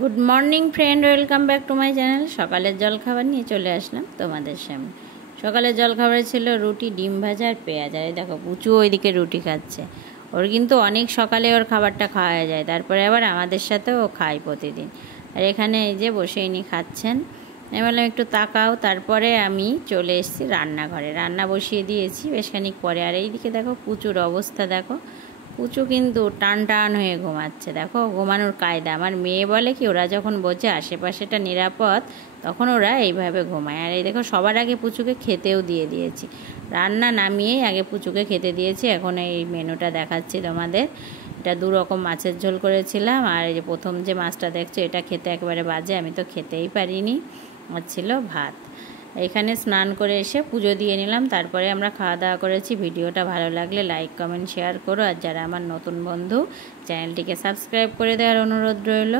Good morning friend, welcome back to my channel. সকালের জলখাবার নিয়ে চলে আসলাম তোমাদের সামনে। সকালের জলখাবারে ছিল রুটি, ডিম ভাজা আর পেঁয়াজ। আর এই দেখো পুচু ওইদিকে রুটি খাচ্ছে। ওর কিন্তু অনেক সকালে ওর খাবারটা খাওয়া যায়, তারপরে আবার আমাদের সাথেও ও খায় প্রতিদিন। আর এখানে এই যে বসে ইনি খাচ্ছেন। আমি বললাম একটু তাকাও। তারপরে আমি চলে এসেছি রান্নাঘরে, রান্না বসিয়ে দিয়েছি বেশ খানিক পরে। আর এইদিকে দেখো পুচুর অবস্থা দেখো। পুচু কিন্তু টান টান হয়ে ঘুমাচ্ছে, দেখো ঘুমানোর কায়দা। আমার মেয়ে বলে কি, ওরা যখন বোঝে আশেপাশেটা নিরাপদ তখন ওরা এইভাবে ঘুমায়। আর এই দেখো সবার আগে পুচুকে খেতেও দিয়ে দিয়েছি। রান্না নামিয়েই আগে পুচুকে খেতে দিয়েছি। এখন এই মেনুটা দেখাচ্ছি তোমাদের। এটা 2 রকম মাছের ঝোল করেছিলাম। আর এই যে প্রথম যে মাছটা দেখছো, এটা খেতে একেবারে বাজে, আমি তো খেতেই পারিনি। আর ছিল ভাত। এখানে স্নান করে এসে পুজো দিয়ে নিলাম, তারপরে আমরা খাওয়া দাওয়া করেছি। ভিডিওটা ভালো লাগলে লাইক কমেন্ট শেয়ার করো। আর যারা আমার নতুন বন্ধু, চ্যানেলটিকে সাবস্ক্রাইব করে দেওয়ার অনুরোধ রইল।